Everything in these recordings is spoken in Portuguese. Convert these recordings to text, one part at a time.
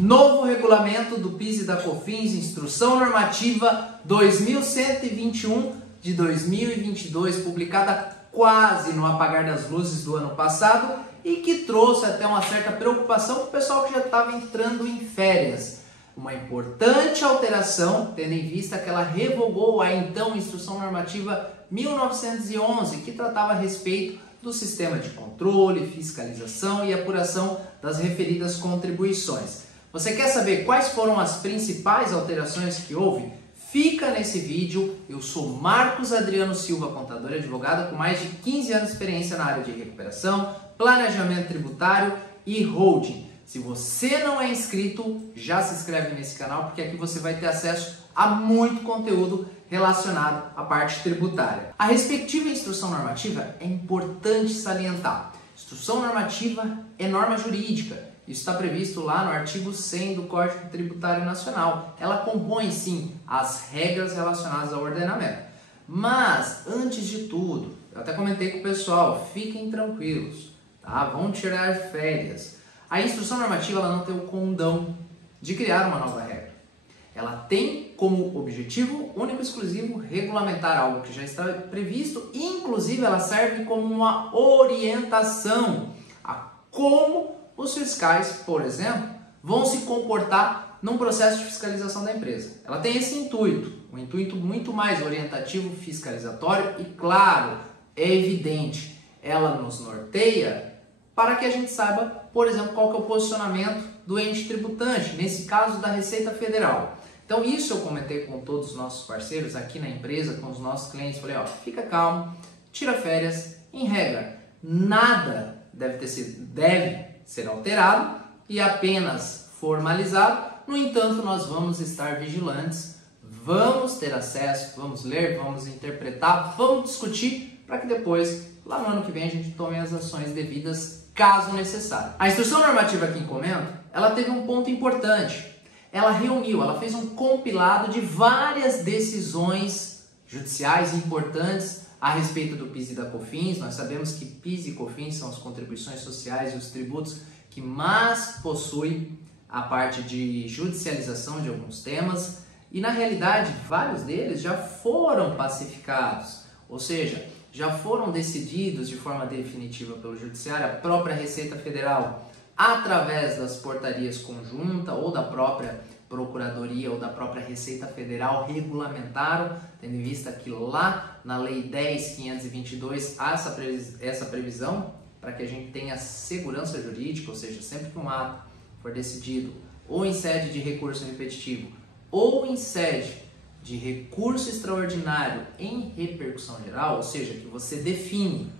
Novo regulamento do PIS e da COFINS, Instrução Normativa 2121 de 2022, publicada quase no apagar das luzes do ano passado e que trouxe até uma certa preocupação para o pessoal que já estava entrando em férias. Uma importante alteração, tendo em vista que ela revogou a então Instrução Normativa 1911, que tratava a respeito do sistema de controle, fiscalização e apuração das referidas contribuições. Você quer saber quais foram as principais alterações que houve? Fica nesse vídeo. Eu sou Marcos Adriano Silva, contador e advogado com mais de 15 anos de experiência na área de recuperação, planejamento tributário e holding. Se você não é inscrito, já se inscreve nesse canal, porque aqui você vai ter acesso a muito conteúdo relacionado à parte tributária. A respectiva instrução normativa é importante salientar. Instrução normativa é norma jurídica. Isso está previsto lá no artigo 100 do Código Tributário Nacional. Ela compõe, sim, as regras relacionadas ao ordenamento. Mas, antes de tudo, eu até comentei com o pessoal, fiquem tranquilos, tá? Vão tirar férias. A instrução normativa ela não tem o condão de criar uma nova regra. Ela tem como objetivo único e exclusivo regulamentar algo que já está previsto e, inclusive, ela serve como uma orientação a como os fiscais, por exemplo, vão se comportar num processo de fiscalização da empresa. Ela tem esse intuito, um intuito muito mais orientativo, fiscalizatório e, claro, é evidente, ela nos norteia para que a gente saiba, por exemplo, qual que é o posicionamento do ente tributante, nesse caso da Receita Federal. Então isso eu comentei com todos os nossos parceiros aqui na empresa, com os nossos clientes, falei, ó, fica calmo, tira férias, em regra, nada deve ser alterado e apenas formalizado. No entanto, nós vamos estar vigilantes, vamos ter acesso, vamos ler, vamos interpretar, vamos discutir para que depois, lá no ano que vem, a gente tome as ações devidas caso necessário. A instrução normativa aqui em comento, ela teve um ponto importante. Ela reuniu, ela fez um compilado de várias decisões judiciais importantes a respeito do PIS e da COFINS. Nós sabemos que PIS e COFINS são as contribuições sociais e os tributos que mais possuem a parte de judicialização de alguns temas e, na realidade, vários deles já foram pacificados, ou seja, já foram decididos de forma definitiva pelo Judiciário. A própria Receita Federal, através das portarias conjuntas ou da própria Procuradoria ou da própria Receita Federal, regulamentaram, tendo em vista que lá na Lei 10.522 há essa previsão para que a gente tenha segurança jurídica, ou seja, sempre que um ato for decidido ou em sede de recurso repetitivo ou em sede de recurso extraordinário em repercussão geral, ou seja, que você define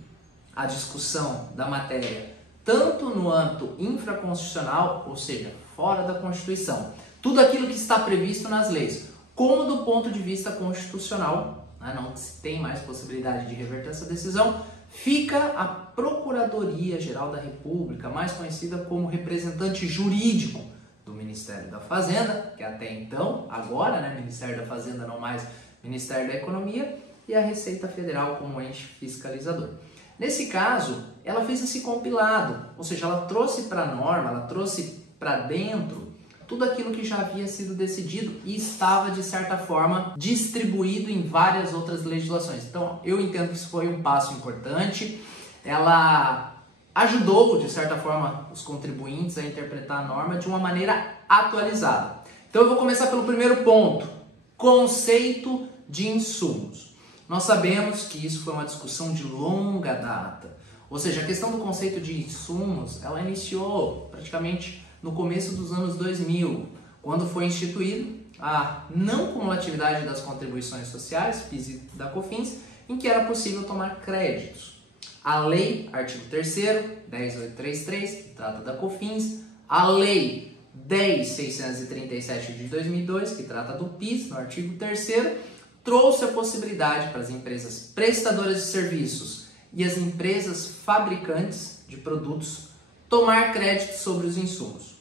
a discussão da matéria tanto no âmbito infraconstitucional, ou seja, fora da Constituição, tudo aquilo que está previsto nas leis, como do ponto de vista constitucional, né, não se tem mais possibilidade de reverter essa decisão, fica a Procuradoria-Geral da República, mais conhecida como representante jurídico do Ministério da Fazenda, que até então, agora, né, Ministério da Fazenda, não mais Ministério da Economia, e a Receita Federal como ente fiscalizador. Nesse caso, ela fez esse compilado, ou seja, ela trouxe para a norma, ela trouxe para dentro tudo aquilo que já havia sido decidido e estava, de certa forma, distribuído em várias outras legislações. Então, eu entendo que isso foi um passo importante. Ela ajudou, de certa forma, os contribuintes a interpretar a norma de uma maneira atualizada. Então, eu vou começar pelo primeiro ponto, conceito de insumos. Nós sabemos que isso foi uma discussão de longa data, ou seja, a questão do conceito de insumos, ela iniciou praticamente no começo dos anos 2000, quando foi instituído a não cumulatividade das contribuições sociais, PIS e da COFINS, em que era possível tomar créditos. A lei, artigo 3º, 10.833, que trata da COFINS, a lei 10.637 de 2002, que trata do PIS, no artigo 3º, trouxe a possibilidade para as empresas prestadoras de serviços e as empresas fabricantes de produtos tomar crédito sobre os insumos.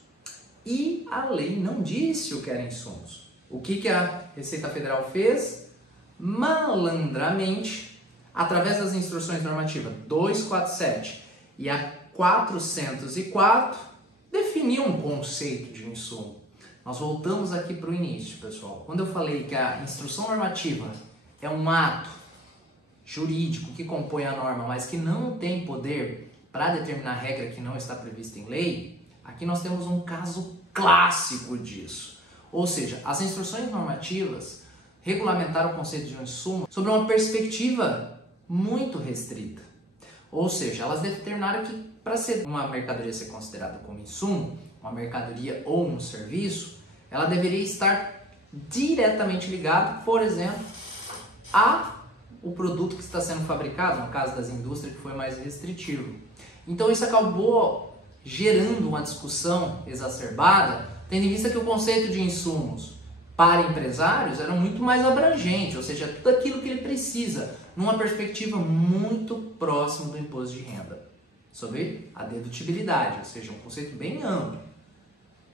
E a lei não disse o que eram insumos. O que a Receita Federal fez? Malandramente, através das instruções normativas 247 e a 404, definir um conceito de insumo? Nós voltamos aqui para o início, pessoal. Quando eu falei que a instrução normativa é um ato jurídico que compõe a norma, mas que não tem poder para determinar regra que não está prevista em lei, aqui nós temos um caso clássico disso. Ou seja, as instruções normativas regulamentaram o conceito de um insumo sobre uma perspectiva muito restrita. Ou seja, elas determinaram que para ser uma mercadoria ser considerada como insumo, uma mercadoria ou um serviço, ela deveria estar diretamente ligada, por exemplo, o produto que está sendo fabricado, no caso das indústrias, que foi mais restritivo. Então isso acabou gerando uma discussão exacerbada, tendo em vista que o conceito de insumos para empresários era muito mais abrangente, ou seja, tudo aquilo que ele precisa, numa perspectiva muito próxima do imposto de renda, sobre a dedutibilidade, ou seja, um conceito bem amplo.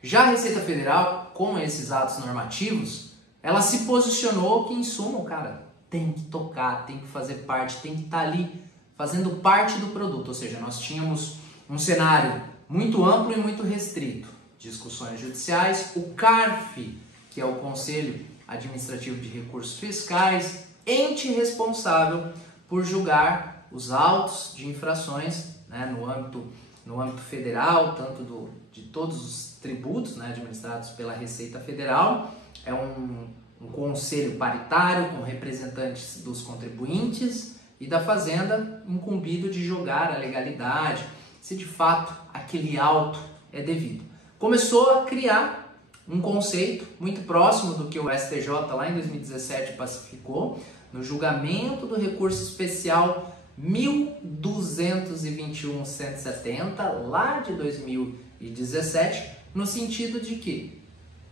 Já a Receita Federal, com esses atos normativos, ela se posicionou que insumo, cara, tem que tocar, tem que fazer parte, tem que estar ali fazendo parte do produto, ou seja, nós tínhamos um cenário muito amplo e muito restrito, discussões judiciais, o CARF, que é o Conselho Administrativo de Recursos Fiscais, ente responsável por julgar os autos de infrações, né, no âmbito federal, tanto de todos os tributos, né, administrados pela Receita Federal. É um conselho paritário com representantes dos contribuintes e da Fazenda, incumbido de julgar a legalidade, se de fato aquele auto é devido. Começou a criar um conceito muito próximo do que o STJ lá em 2017 pacificou, no julgamento do recurso especial 1221.170, lá de 2017, no sentido de que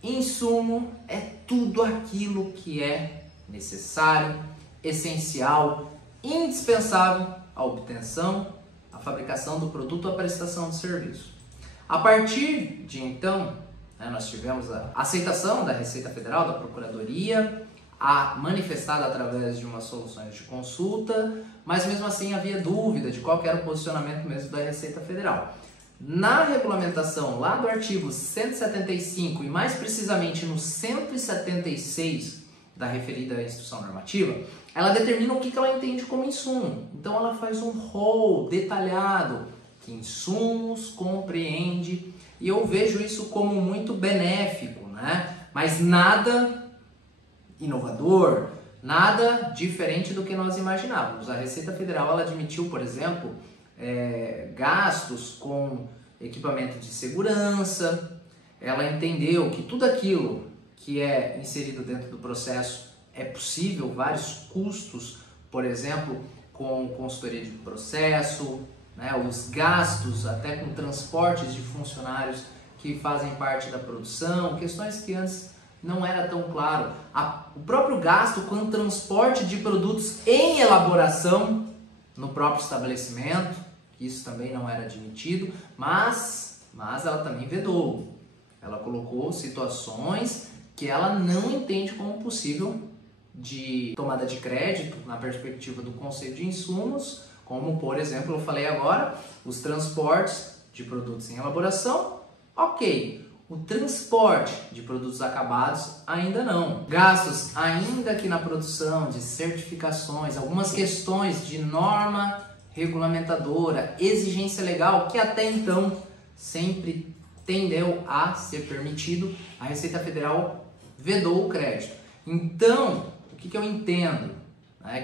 insumo é tudo aquilo que é necessário, essencial, indispensável à obtenção, à fabricação do produto ou à prestação de serviço. A partir de então, nós tivemos a aceitação da Receita Federal, da Procuradoria, manifestada através de umas soluções de consulta, mas mesmo assim havia dúvida de qual que era o posicionamento mesmo da Receita Federal. Na regulamentação lá do artigo 175 e mais precisamente no 176 da referida instrução normativa, ela determina o que ela entende como insumo. Então ela faz um rol detalhado que insumos compreende, e eu vejo isso como muito benéfico, né? Mas nada inovador, nada diferente do que nós imaginávamos. A Receita Federal ela admitiu, por exemplo, gastos com equipamento de segurança, ela entendeu que tudo aquilo que é inserido dentro do processo é possível, vários custos, por exemplo, com consultoria de processo, né, os gastos até com transportes de funcionários que fazem parte da produção, questões que antes não era tão claro. O próprio gasto com transporte de produtos em elaboração no próprio estabelecimento, isso também não era admitido, mas ela também vedou. Ela colocou situações que ela não entende como possível de tomada de crédito na perspectiva do conceito de insumos, como, por exemplo, eu falei agora, os transportes de produtos em elaboração, ok. O transporte de produtos acabados, ainda não. Gastos ainda que na produção de certificações, algumas questões de norma regulamentadora, exigência legal, que até então sempre tendeu a ser permitido, a Receita Federal vedou o crédito. Então, o que eu entendo?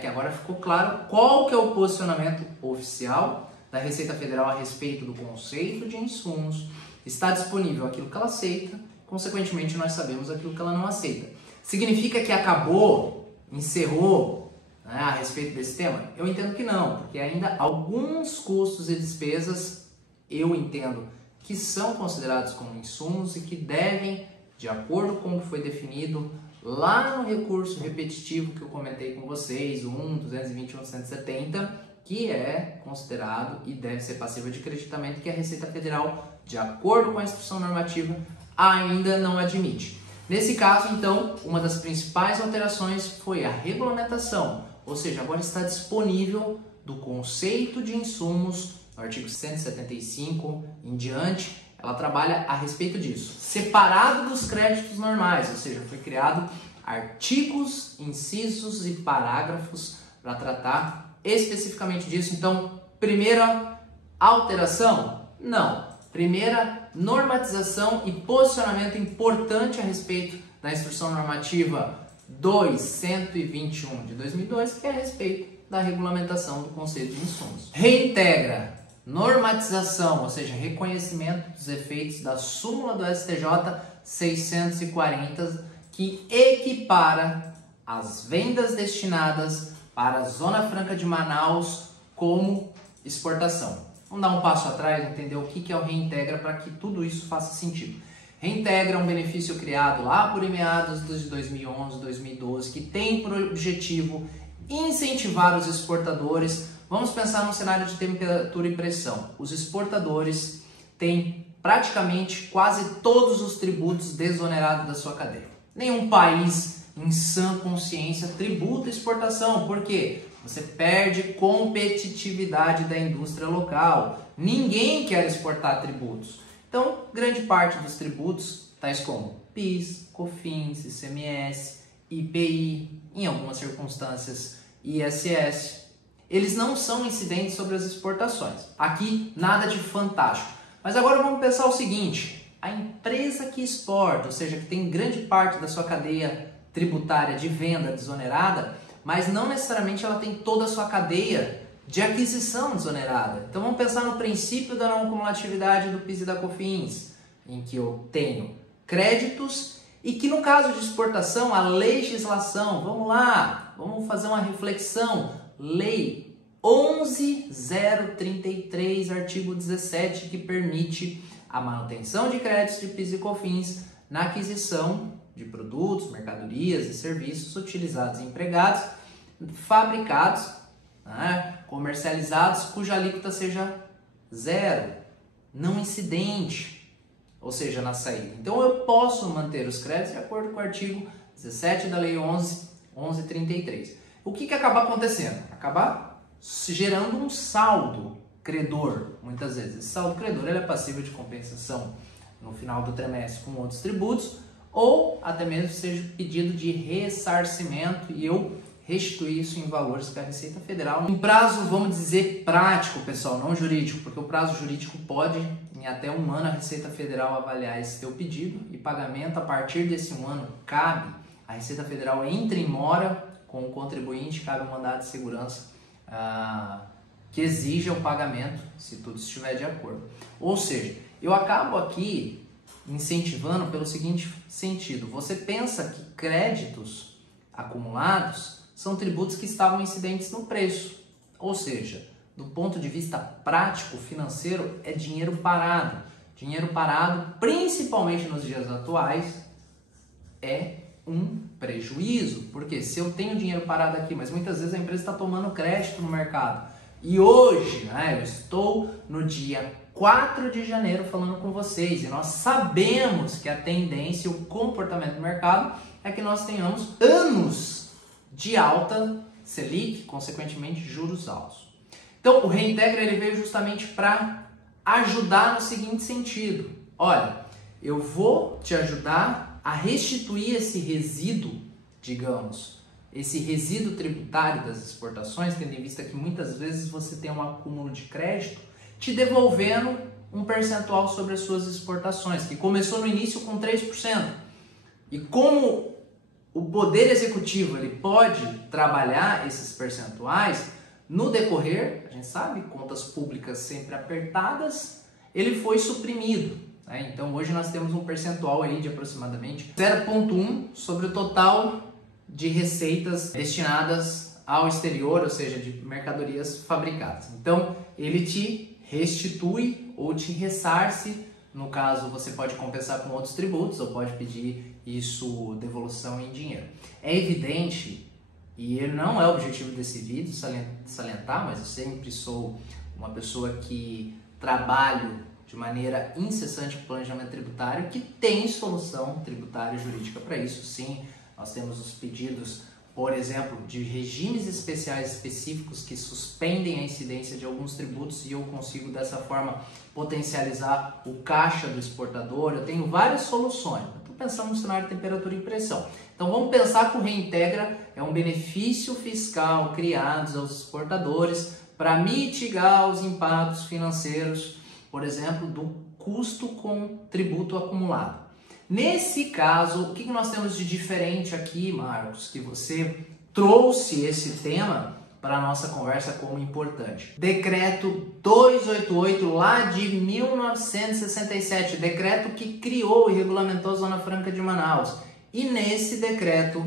Que agora ficou claro qual que é o posicionamento oficial da Receita Federal a respeito do conceito de insumos. Está disponível aquilo que ela aceita, consequentemente nós sabemos aquilo que ela não aceita. Significa que acabou, encerrou, a respeito desse tema? Eu entendo que não, porque ainda alguns custos e despesas eu entendo que são considerados como insumos e que devem, de acordo com o que foi definido lá no recurso repetitivo que eu comentei com vocês, o 1.221.170, que é considerado e deve ser passível de creditamento, que a Receita Federal, de acordo com a instrução normativa, ainda não admite. Nesse caso, então, uma das principais alterações foi a regulamentação, ou seja, agora está disponível do conceito de insumos, no artigo 175 em diante, ela trabalha a respeito disso, separado dos créditos normais, ou seja, foi criado artigos, incisos e parágrafos para tratar especificamente disso. Então, primeira alteração? Não. Primeira normatização e posicionamento importante a respeito da Instrução Normativa 2121 de 2002, que é a respeito da regulamentação do conceito de insumos. Reintegra normatização, ou seja, reconhecimento dos efeitos da súmula do STJ 640, que equipara as vendas destinadas para a Zona Franca de Manaus como exportação. Vamos dar um passo atrás e entender o que é o Reintegra para que tudo isso faça sentido. Reintegra um benefício criado lá por meados de 2011, 2012, que tem por objetivo incentivar os exportadores. Vamos pensar num cenário de temperatura e pressão. Os exportadores têm praticamente quase todos os tributos desonerados da sua cadeia. Nenhum país em sã consciência tributa exportação. Por quê? Você perde competitividade da indústria local. Ninguém quer exportar tributos. Então, grande parte dos tributos, tais como PIS, COFINS, ICMS, IPI, em algumas circunstâncias ISS, eles não são incidentes sobre as exportações. Aqui, nada de fantástico. Mas agora vamos pensar o seguinte: a empresa que exporta, ou seja, que tem grande parte da sua cadeia tributária de venda desonerada, mas não necessariamente ela tem toda a sua cadeia de aquisição desonerada. Então vamos pensar no princípio da não cumulatividade do PIS e da COFINS, em que eu tenho créditos e que no caso de exportação, a legislação, vamos lá, vamos fazer uma reflexão, Lei 11.033, artigo 17, que permite a manutenção de créditos de PIS e COFINS na aquisição de produtos, mercadorias e serviços utilizados e empregados, fabricados, comercializados, cuja alíquota seja zero, não incidente, ou seja, na saída. Então eu posso manter os créditos de acordo com o artigo 17 da Lei 11.33. O que acaba acontecendo? Acaba gerando um saldo credor, muitas vezes. Esse saldo credor ele é passível de compensação no final do trimestre com outros tributos, ou até mesmo seja pedido de ressarcimento e eu restituir isso em valores que a Receita Federal, em prazo, vamos dizer, prático, pessoal, não jurídico, porque o prazo jurídico pode, em até um ano, a Receita Federal avaliar esse teu pedido e pagamento. A partir desse um ano, cabe, a Receita Federal entra em mora com o contribuinte, cabe um mandado de segurança que exija o pagamento, se tudo estiver de acordo. Ou seja, eu acabo aqui incentivando pelo seguinte sentido: você pensa que créditos acumulados são tributos que estavam incidentes no preço, ou seja, do ponto de vista prático, financeiro, é dinheiro parado. Dinheiro parado, principalmente nos dias atuais, é um prejuízo, porque se eu tenho dinheiro parado aqui, mas muitas vezes a empresa está tomando crédito no mercado, e hoje, eu estou no dia 4 de janeiro falando com vocês, e nós sabemos que a tendência e o comportamento do mercado é que nós tenhamos anos de alta Selic, consequentemente juros altos. Então o Reintegra ele veio justamente para ajudar no seguinte sentido: olha, eu vou te ajudar a restituir esse resíduo, digamos, esse resíduo tributário das exportações, tendo em vista que muitas vezes você tem um acúmulo de crédito, te devolvendo um percentual sobre as suas exportações, que começou no início com 3%. E como o Poder Executivo ele pode trabalhar esses percentuais, no decorrer, a gente sabe, contas públicas sempre apertadas, ele foi suprimido. Então hoje nós temos um percentual aí de aproximadamente 0,1 sobre o total de receitas destinadas ao exterior, ou seja, de mercadorias fabricadas. Então ele te restitui ou te ressarce. No caso, você pode compensar com outros tributos ou pode pedir isso, devolução em dinheiro. É evidente, e não é o objetivo desse vídeo salientar, mas eu sempre sou uma pessoa que trabalho de maneira incessante com planejamento tributário, que tem solução tributária e jurídica para isso. Sim, nós temos os pedidos por exemplo, de regimes especiais específicos que suspendem a incidência de alguns tributos e eu consigo dessa forma potencializar o caixa do exportador. Eu tenho várias soluções. Estou pensando no cenário de temperatura e pressão. Então vamos pensar que o Reintegra é um benefício fiscal criado aos exportadores para mitigar os impactos financeiros, por exemplo, do custo com tributo acumulado. Nesse caso, o que nós temos de diferente aqui, Marcos, que você trouxe esse tema para a nossa conversa como importante? Decreto 288 lá de 1967, decreto que criou e regulamentou a Zona Franca de Manaus. E nesse decreto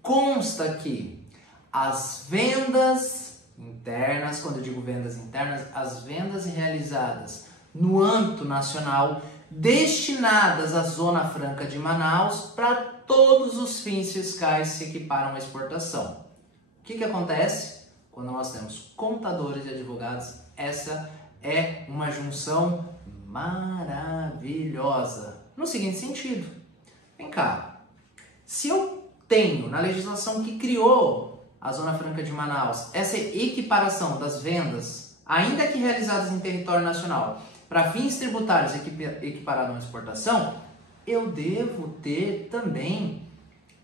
consta que as vendas internas, quando eu digo vendas internas, as vendas realizadas no âmbito nacional destinadas à Zona Franca de Manaus para todos os fins fiscais se equiparam à exportação. O que acontece? Quando nós temos contadores e advogados, essa é uma junção maravilhosa. No seguinte sentido, vem cá, se eu tenho na legislação que criou a Zona Franca de Manaus essa equiparação das vendas, ainda que realizadas em território nacional, para fins tributários equiparados à exportação, eu devo ter também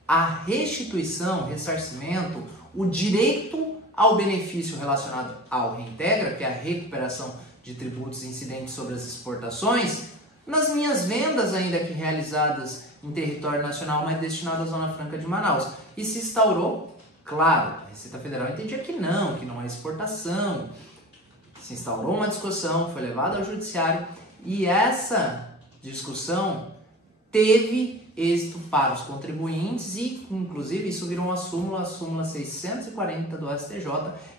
a restituição, ressarcimento, o direito ao benefício relacionado ao Reintegra, que é a recuperação de tributos incidentes sobre as exportações, nas minhas vendas ainda que realizadas em território nacional, mas destinadas à Zona Franca de Manaus. E se instaurou, claro, a Receita Federal entendia que não é exportação. Se instaurou uma discussão, foi levada ao judiciário e essa discussão teve êxito para os contribuintes e, inclusive, isso virou a súmula 640 do STJ,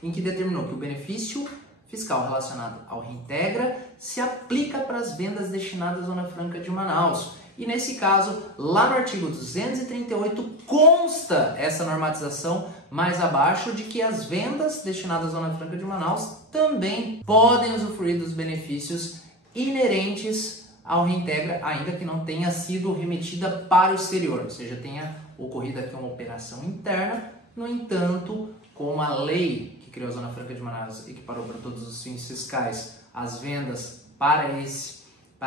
em que determinou que o benefício fiscal relacionado ao Reintegra se aplica para as vendas destinadas à Zona Franca de Manaus. E nesse caso, lá no artigo 238, consta essa normatização mais abaixo de que as vendas destinadas à Zona Franca de Manaus também podem usufruir dos benefícios inerentes ao Reintegra, ainda que não tenha sido remetida para o exterior, ou seja, tenha ocorrido aqui uma operação interna. No entanto, como a lei que criou a Zona Franca de Manaus equiparou para todos os fins fiscais as vendas para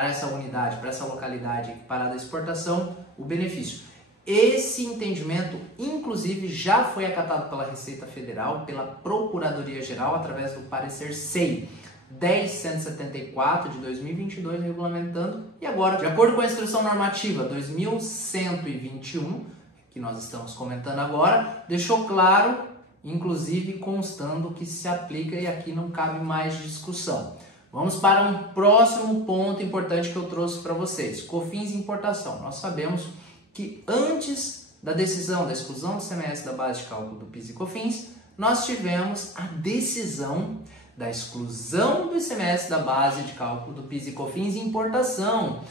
essa unidade, para essa localidade equiparada à exportação, o benefício. Esse entendimento, inclusive, já foi acatado pela Receita Federal, pela Procuradoria-Geral, através do parecer SEI 10.174 de 2022, regulamentando, e agora, de acordo com a Instrução Normativa 2121, que nós estamos comentando agora, deixou claro, inclusive constando que se aplica e aqui não cabe mais discussão. Vamos para um próximo ponto importante que eu trouxe para vocês, COFINS e importação. Nós sabemos que antes da decisão da exclusão do ICMS da base de cálculo do PIS e COFINS, nós tivemos a decisão da exclusão do ICMS da base de cálculo do PIS e COFINS e importação,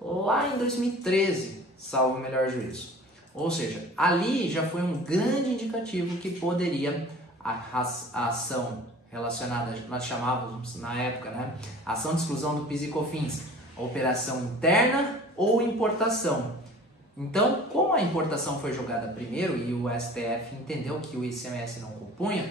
lá em 2013, salvo o melhor juízo. Ou seja, ali já foi um grande indicativo que poderia a ação relacionada, nós chamávamos na época, né, ação de exclusão do PIS e COFINS, operação interna ou importação. Então, como a importação foi julgada primeiro e o STF entendeu que o ICMS não compunha,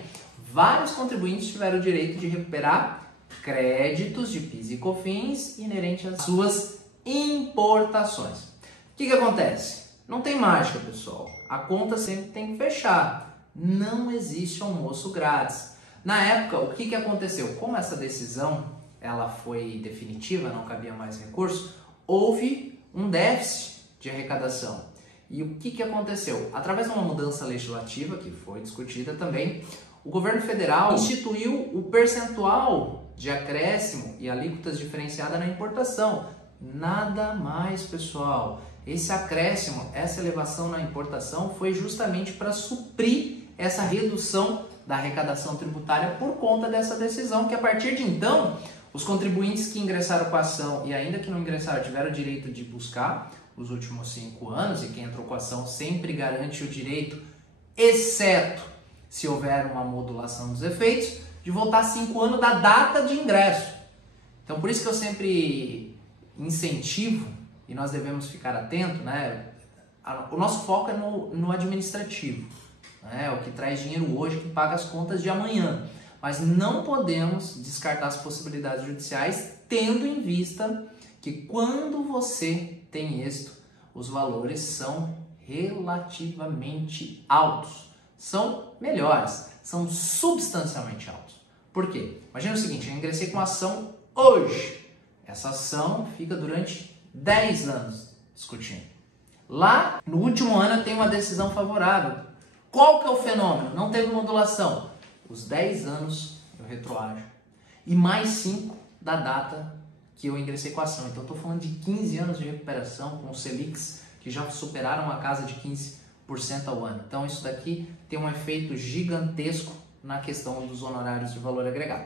vários contribuintes tiveram o direito de recuperar créditos de PIS e COFINS inerentes às suas importações. O que acontece? Não tem mágica, pessoal. A conta sempre tem que fechar. Não existe almoço grátis. Na época, o que aconteceu? Como essa decisão ela foi definitiva, não cabia mais recurso, houve um déficit de arrecadação. E o que aconteceu? Através de uma mudança legislativa, que foi discutida também, o governo federal instituiu o percentual de acréscimo e alíquotas diferenciada na importação. Nada mais, pessoal. Esse acréscimo, essa elevação na importação foi justamente para suprir essa redução da arrecadação tributária por conta dessa decisão, que a partir de então, os contribuintes que ingressaram com a ação e ainda que não ingressaram tiveram o direito de buscar os últimos 5 anos, e quem entrou com a ação sempre garante o direito, exceto se houver uma modulação dos efeitos, de voltar 5 anos da data de ingresso. Então, por isso que eu sempre incentivo, e nós devemos ficar atentos, né? O nosso foco é no administrativo. né? É o que traz dinheiro hoje, que paga as contas de amanhã. Mas não podemos descartar as possibilidades judiciais, tendo em vista que quando você tem êxito, os valores são relativamente altos. São melhores, são substancialmente altos. Por quê? Imagina o seguinte, eu ingressei com a ação hoje. Essa ação fica durante 10 anos discutindo. Lá, no último ano, eu tenho uma decisão favorável. Qual que é o fenômeno? Não teve modulação. Os 10 anos eu retroajo. E mais 5 da data que eu ingressei com a ação. Então, eu estou falando de 15 anos de recuperação com os Selics, que já superaram a casa de 15% ao ano. Então, isso daqui tem um efeito gigantesco na questão dos honorários de valor agregado.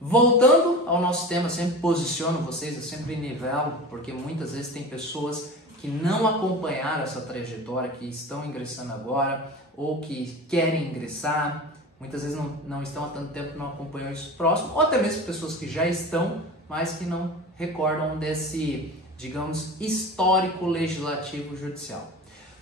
Voltando ao nosso tema, eu sempre posiciono vocês, eu sempre nivelo, porque muitas vezes tem pessoas que não acompanharam essa trajetória, que estão ingressando agora, ou que querem ingressar, muitas vezes não estão há tanto tempo, não acompanham isso próximo, ou até mesmo pessoas que já estão, mas que não recordam desse, digamos, histórico legislativo judicial.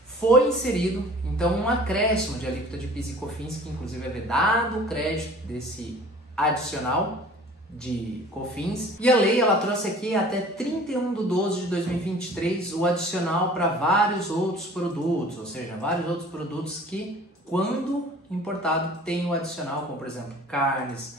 Foi inserido, então, um acréscimo de alíquota de PIS e COFINS, que inclusive é vedado o crédito desse adicional de COFINS. E a lei, ela trouxe aqui até 31/12/2023 o adicional para vários outros produtos, ou seja, vários outros produtos que, quando importado, tem o adicional, como por exemplo, carnes,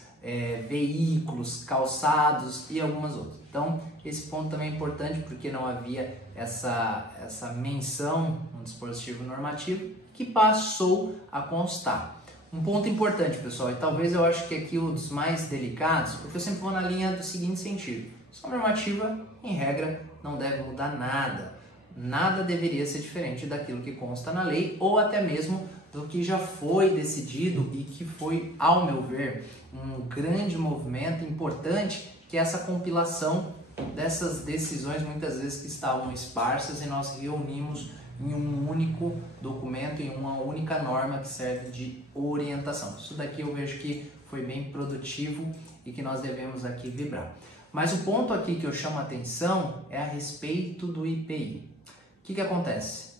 veículos, calçados e algumas outras. Então, esse ponto também é importante porque não havia essa menção no dispositivo normativo que passou a constar. Um ponto importante, pessoal, e talvez eu acho que aqui um dos mais delicados, porque eu sempre vou na linha do seguinte sentido: a normativa, em regra, não deve mudar nada. Nada deveria ser diferente daquilo que consta na lei ou até mesmo do que já foi decidido e que foi, ao meu ver, um grande movimento importante, que é essa compilação dessas decisões muitas vezes que estavam esparsas e nós reunimos em um único documento, em uma única norma que serve de orientação. Isso daqui eu vejo que foi bem produtivo e que nós devemos aqui vibrar. Mas o ponto aqui que eu chamo a atenção é a respeito do IPI. O que acontece?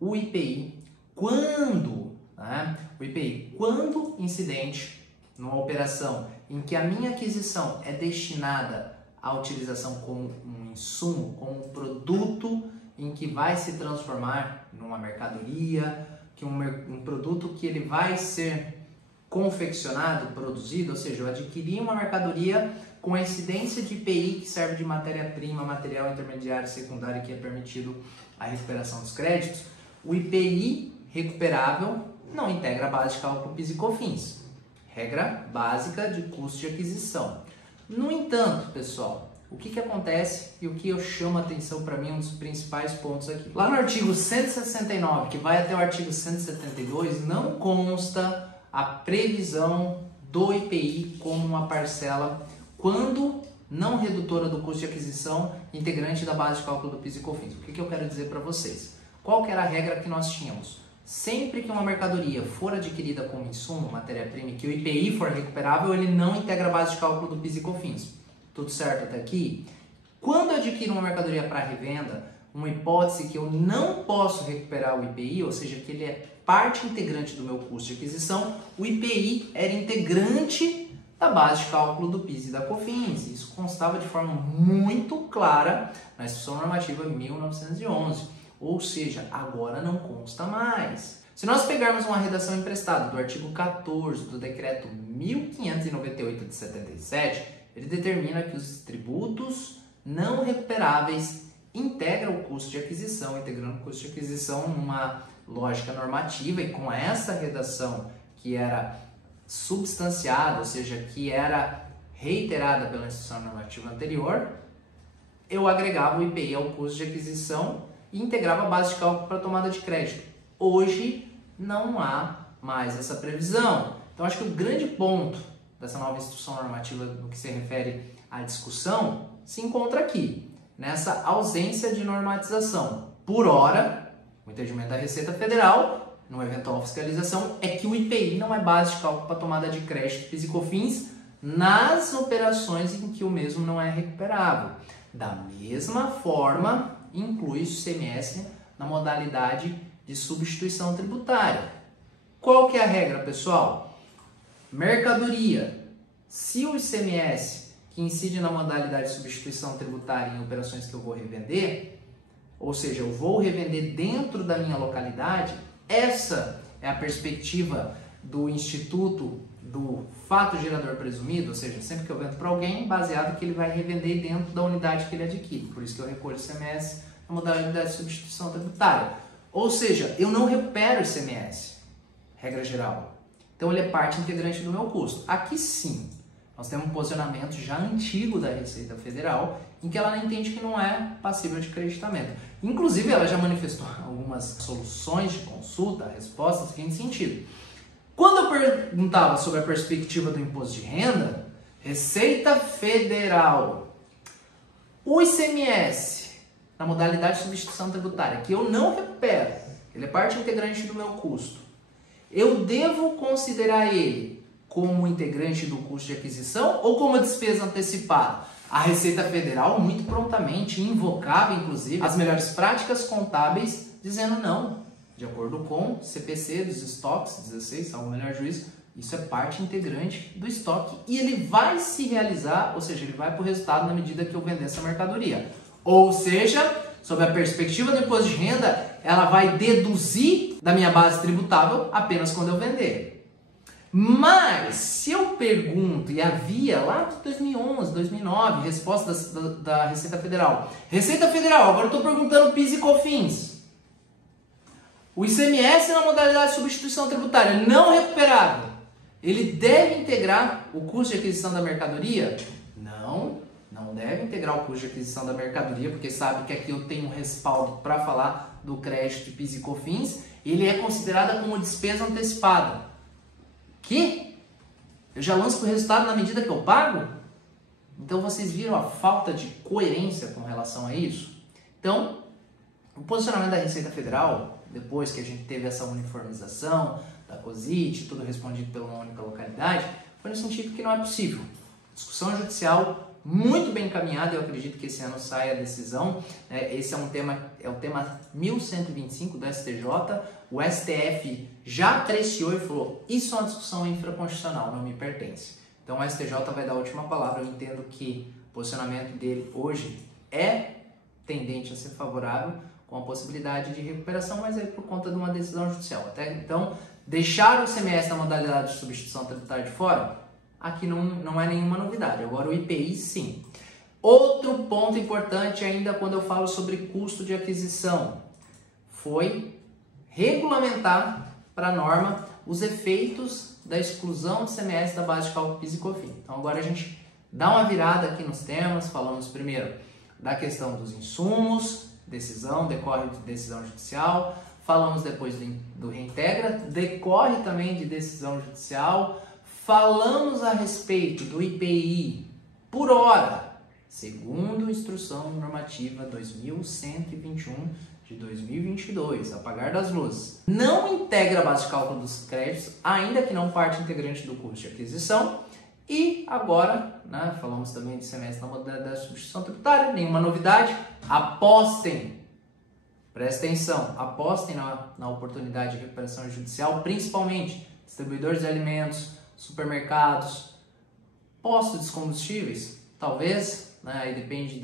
O IPI, quando incidente numa operação em que a minha aquisição é destinada à utilização como um insumo, como um produto em que vai se transformar numa mercadoria, que um produto que ele vai ser confeccionado, produzido, ou seja, eu adquiri uma mercadoria com a incidência de IPI que serve de matéria-prima, material intermediário secundário que é permitido a recuperação dos créditos. O IPI recuperável não integra a base de cálculo PIS e COFINS, regra básica de custo de aquisição. No entanto, pessoal, o que acontece e o que eu chamo a atenção para mim, um dos principais pontos aqui. Lá no artigo 169, que vai até o artigo 172, não consta a previsão do IPI como uma parcela quando não redutora do custo de aquisição, integrante da base de cálculo do PIS e COFINS. O que eu quero dizer para vocês? Qual que era a regra que nós tínhamos? Sempre que uma mercadoria for adquirida como insumo, matéria-prima, e que o IPI for recuperável, ele não integra a base de cálculo do PIS e COFINS. Tudo certo até aqui? Quando eu adquiro uma mercadoria para revenda, uma hipótese que eu não posso recuperar o IPI, ou seja, que ele é parte integrante do meu custo de aquisição, o IPI era integrante da base de cálculo do PIS e da COFINS. Isso constava de forma muito clara na Instrução Normativa 1911. Ou seja, agora não consta mais. Se nós pegarmos uma redação emprestada do artigo 14 do Decreto 1598 de 77, ele determina que os tributos não recuperáveis integram o custo de aquisição, integrando o custo de aquisição numa lógica normativa, e com essa redação que era substanciada, ou seja, que era reiterada pela Instrução Normativa anterior, eu agregava o IPI ao custo de aquisição e integrava a base de cálculo para tomada de crédito. Hoje não há mais essa previsão. Então acho que o grande ponto dessa nova instrução normativa no que se refere à discussão se encontra aqui, nessa ausência de normatização. Por hora, o entendimento da Receita Federal, numa eventual fiscalização, é que o IPI não é base de cálculo para tomada de crédito PIS e COFINS nas operações em que o mesmo não é recuperável. Da mesma forma, inclui o ICMS na modalidade de substituição tributária. Qual que é a regra, pessoal? Mercadoria. Se o ICMS, que incide na modalidade de substituição tributária em operações que eu vou revender, ou seja, eu vou revender dentro da minha localidade, essa é a perspectiva do Instituto do Fato Gerador Presumido, ou seja, sempre que eu vendo para alguém, baseado que ele vai revender dentro da unidade que ele adquire. Por isso que eu recolho o ICMS na modalidade de substituição tributária. Ou seja, eu não recupero o ICMS, regra geral. Então ele é parte integrante do meu custo. Aqui sim, nós temos um posicionamento já antigo da Receita Federal, em que ela entende que não é passível de creditamento. Inclusive, ela já manifestou algumas soluções de consulta, respostas no seguinte sentido. Quando eu perguntava sobre a perspectiva do imposto de renda, Receita Federal, o ICMS, na modalidade de substituição tributária, que eu não recupero, ele é parte integrante do meu custo, eu devo considerar ele como integrante do custo de aquisição ou como despesa antecipada? A Receita Federal muito prontamente invocava, inclusive, as melhores práticas contábeis, dizendo não, de acordo com o CPC dos estoques 16, salvo o melhor juízo, isso é parte integrante do estoque e ele vai se realizar, ou seja, ele vai para o resultado na medida que eu vender essa mercadoria. Ou seja, sob a perspectiva do imposto de renda, ela vai deduzir da minha base tributável apenas quando eu vender. Mas, se eu pergunto, e havia lá de 2011, 2009, resposta da Receita Federal. Receita Federal, agora eu estou perguntando PIS e COFINS. O ICMS na modalidade de substituição tributária não recuperado, ele deve integrar o custo de aquisição da mercadoria? Não deve integrar o custo de aquisição da mercadoria, porque sabe que aqui eu tenho um respaldo para falar do crédito de PIS e COFINS, ele é considerado como despesa antecipada. Que? Eu já lanço o resultado na medida que eu pago? Então vocês viram a falta de coerência com relação a isso? Então, o posicionamento da Receita Federal, depois que a gente teve essa uniformização da COSIT, tudo respondido pela uma única localidade, foi no sentido que não é possível. Discussão judicial muito bem encaminhada, eu acredito que esse ano saia a decisão. Esse é o tema 1125 do STJ. O STF já apreciou e falou: isso é uma discussão infraconstitucional, não me pertence. Então o STJ vai dar a última palavra. Eu entendo que o posicionamento dele hoje é tendente a ser favorável, com a possibilidade de recuperação, mas é por conta de uma decisão judicial. Até então, deixar o ICMS na modalidade de substituição tributária de fora, aqui não é nenhuma novidade. Agora o IPI sim. Outro ponto importante ainda quando eu falo sobre custo de aquisição foi regulamentar para a norma os efeitos da exclusão do ICMS da base de cálculo PIS e COFINS. Então agora a gente dá uma virada aqui nos temas, falamos primeiro da questão dos insumos, decorre de decisão judicial, falamos depois do reintegra, decorre também de decisão judicial, falamos a respeito do IPI por hora, segundo Instrução Normativa 2121 de 2022, apagar das luzes. Não integra a base de cálculo dos créditos, ainda que não parte integrante do custo de aquisição. E agora, falamos também de ICMS na modalidade de substituição tributária, nenhuma novidade. Apostem, prestem atenção, apostem na oportunidade de recuperação judicial, principalmente distribuidores de alimentos, supermercados, postos de combustíveis, talvez, aí depende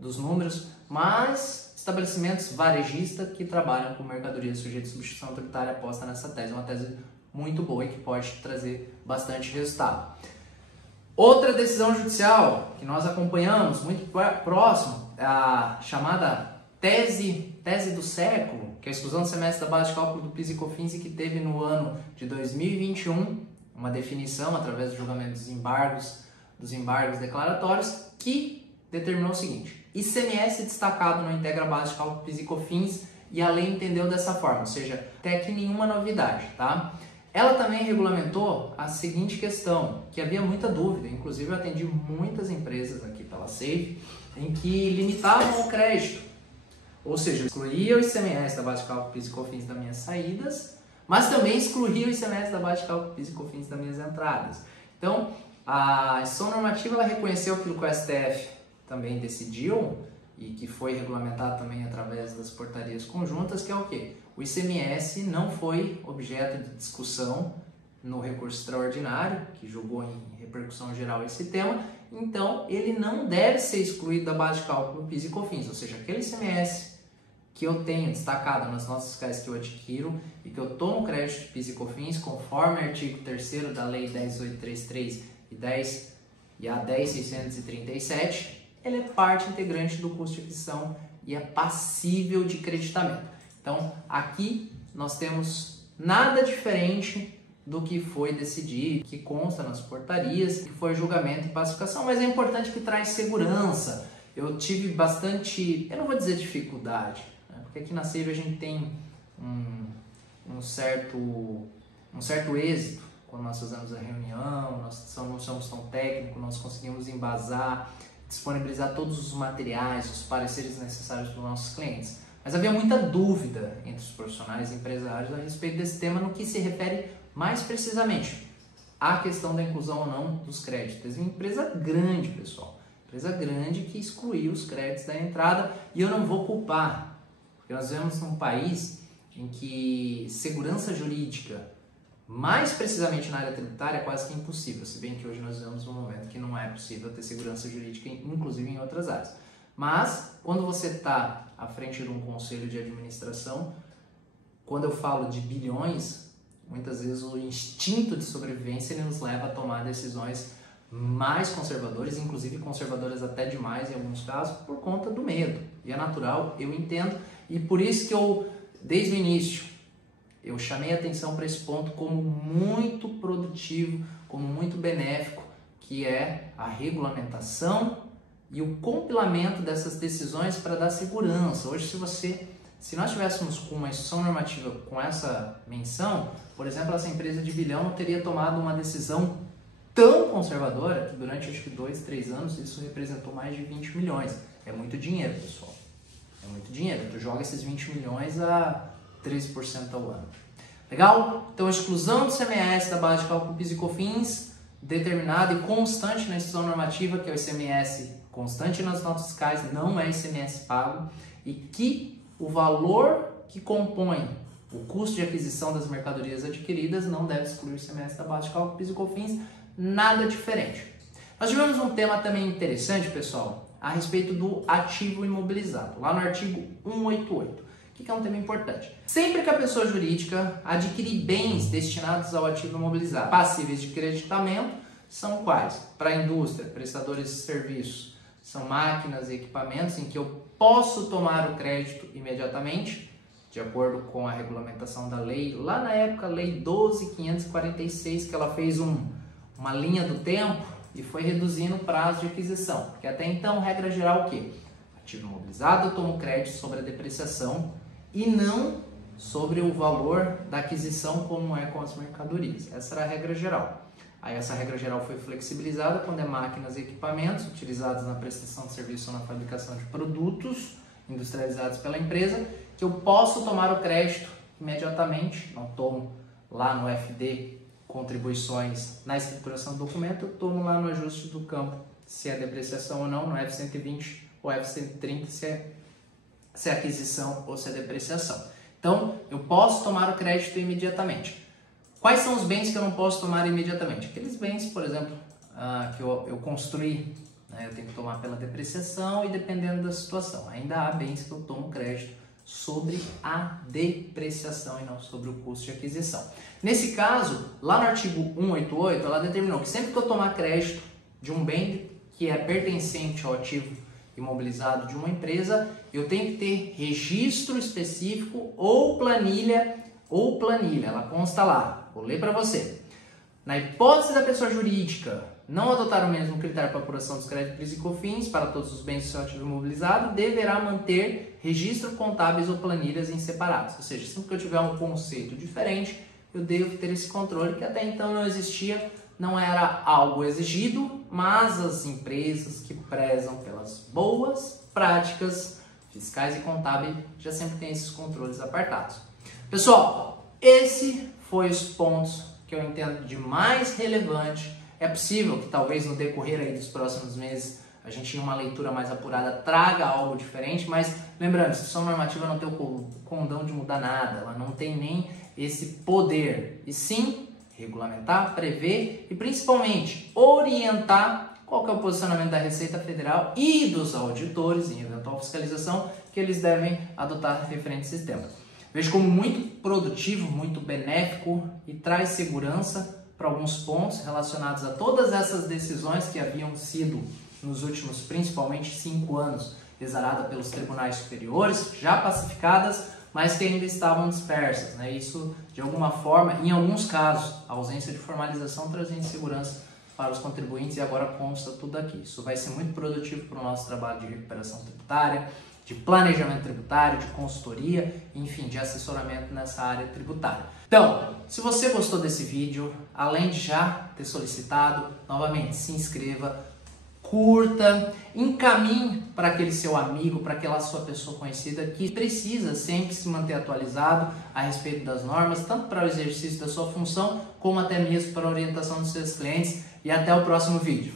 dos números, mas estabelecimentos varejistas que trabalham com mercadoria sujeita à substituição tributária apostam nessa tese, uma tese muito boa e que pode trazer bastante resultado. Outra decisão judicial que nós acompanhamos muito próximo é a chamada tese do século, que é a exclusão do ICMS da base de cálculo do PIS e COFINS e que teve no ano de 2021 uma definição através do julgamento dos embargos declaratórios que determinou o seguinte: ICMS destacado não integra a base de cálculo PIS e COFINS e a lei entendeu dessa forma, ou seja, até aqui nenhuma novidade, tá? Ela também regulamentou a seguinte questão, que havia muita dúvida, inclusive eu atendi muitas empresas aqui pela Safe, em que limitavam o crédito, ou seja, excluía o ICMS da base de cálculo PIS e COFINS das minhas saídas, mas também excluía o ICMS da base de cálculo PIS e COFINS das minhas entradas. Então, a instituição normativa ela reconheceu aquilo que o STF também decidiu, e que foi regulamentado também através das portarias conjuntas, que é o quê? O ICMS não foi objeto de discussão no recurso extraordinário, que julgou em repercussão geral esse tema, então ele não deve ser excluído da base de cálculo do PIS e COFINS, ou seja, aquele ICMS que eu tenho destacado nas notas fiscais que eu adquiro e que eu tomo crédito de PIS e COFINS, conforme o artigo 3º da Lei 10.833 e a 10.637, ele é parte integrante do custo de aquisição e é passível de creditamento. Então, aqui nós temos nada diferente do que foi decidido, que consta nas portarias, que foi julgamento e pacificação, mas é importante que traz segurança. Eu tive bastante, eu não vou dizer dificuldade, né? Porque aqui na Save a gente tem um certo êxito quando nós fazemos a reunião, nós não somos tão técnicos, nós conseguimos embasar, disponibilizar todos os materiais, os pareceres necessários para os nossos clientes. Mas havia muita dúvida entre os profissionais e empresários a respeito desse tema no que se refere mais precisamente à questão da inclusão ou não dos créditos. É uma empresa grande, pessoal. Empresa grande que excluiu os créditos da entrada e eu não vou culpar, porque nós vivemos num país em que segurança jurídica, mais precisamente na área tributária, é quase que impossível, se bem que hoje nós vivemos num momento que não é possível ter segurança jurídica, inclusive em outras áreas. Mas, quando você está à frente de um conselho de administração, quando eu falo de bilhões, muitas vezes o instinto de sobrevivência nos leva a tomar decisões mais conservadoras, inclusive conservadoras até demais em alguns casos, por conta do medo. E é natural, eu entendo, e por isso que eu, desde o início, eu chamei a atenção para esse ponto como muito produtivo, como muito benéfico, que é a regulamentação e o compilamento dessas decisões para dar segurança. Hoje, se nós tivéssemos com uma instrução normativa com essa menção, por exemplo, essa empresa de bilhão não teria tomado uma decisão tão conservadora que durante acho que 2, 3 anos isso representou mais de 20 milhões. É muito dinheiro, pessoal. É muito dinheiro. Tu joga esses 20 milhões a 13% ao ano. Legal? Então, a exclusão do ICMS da base de cálculo PIS e COFINS, determinada e constante na instrução normativa, que é o ICMS constante nas notas fiscais, não é ICMS pago, e que o valor que compõe o custo de aquisição das mercadorias adquiridas não deve excluir o ICMS da base de cálculo PIS e COFINS, nada diferente. Nós tivemos um tema também interessante, pessoal, a respeito do ativo imobilizado, lá no artigo 188. O que é um tema importante? Sempre que a pessoa jurídica adquirir bens destinados ao ativo imobilizado, passíveis de creditamento, são quais? Para a indústria, prestadores de serviços, são máquinas e equipamentos em que eu posso tomar o crédito imediatamente, de acordo com a regulamentação da lei, lá na época, Lei 12.546, que ela fez uma linha do tempo e foi reduzindo o prazo de aquisição. Porque até então, regra geral, o quê? Ativo imobilizado, eu tomo crédito sobre a depreciação e não sobre o valor da aquisição, como é com as mercadorias. Essa era a regra geral. Aí essa regra geral foi flexibilizada quando é máquinas e equipamentos utilizados na prestação de serviço ou na fabricação de produtos industrializados pela empresa, que eu posso tomar o crédito imediatamente, não tomo lá no FD contribuições na escrituração do documento, eu tomo lá no ajuste do campo se é depreciação ou não, no F120 ou F130 se é aquisição ou se é depreciação. Então, eu posso tomar o crédito imediatamente. Quais são os bens que eu não posso tomar imediatamente? Aqueles bens, por exemplo, que eu construí, né, eu tenho que tomar pela depreciação e dependendo da situação. Ainda há bens que eu tomo crédito sobre a depreciação e não sobre o custo de aquisição. Nesse caso, lá no artigo 188, ela determinou que sempre que eu tomar crédito de um bem que é pertencente ao ativo imobilizado de uma empresa, eu tenho que ter registro específico ou planilha, ela consta lá. Vou ler para você. Na hipótese da pessoa jurídica não adotar o mesmo critério para apuração dos créditos PIS e COFINS para todos os bens do seu ativo imobilizado, deverá manter registro contábeis ou planilhas em separados. Ou seja, sempre que eu tiver um conceito diferente, eu devo ter esse controle que até então não existia, não era algo exigido, mas as empresas que prezam pelas boas práticas fiscais e contábeis já sempre têm esses controles apartados. Pessoal, esse foi os pontos que eu entendo de mais relevante. É possível que talvez no decorrer aí dos próximos meses a gente em uma leitura mais apurada traga algo diferente, mas lembrando, a instrução normativa não tem o condão de mudar nada, ela não tem nem esse poder, e sim regulamentar, prever e principalmente orientar qual que é o posicionamento da Receita Federal e dos auditores em eventual fiscalização que eles devem adotar referente ao sistema. Vejo como muito produtivo, muito benéfico e traz segurança para alguns pontos relacionados a todas essas decisões que haviam sido, nos últimos principalmente 5 anos, exaradas pelos tribunais superiores, já pacificadas, mas que ainda estavam dispersas, né? Isso, de alguma forma, em alguns casos, a ausência de formalização trazia insegurança para os contribuintes e agora consta tudo aqui. Isso vai ser muito produtivo para o nosso trabalho de recuperação tributária, de planejamento tributário, de consultoria, enfim, de assessoramento nessa área tributária. Então, se você gostou desse vídeo, além de já ter solicitado, novamente, se inscreva, curta, encaminhe para aquele seu amigo, para aquela sua pessoa conhecida que precisa sempre se manter atualizado a respeito das normas, tanto para o exercício da sua função, como até mesmo para a orientação dos seus clientes. E até o próximo vídeo.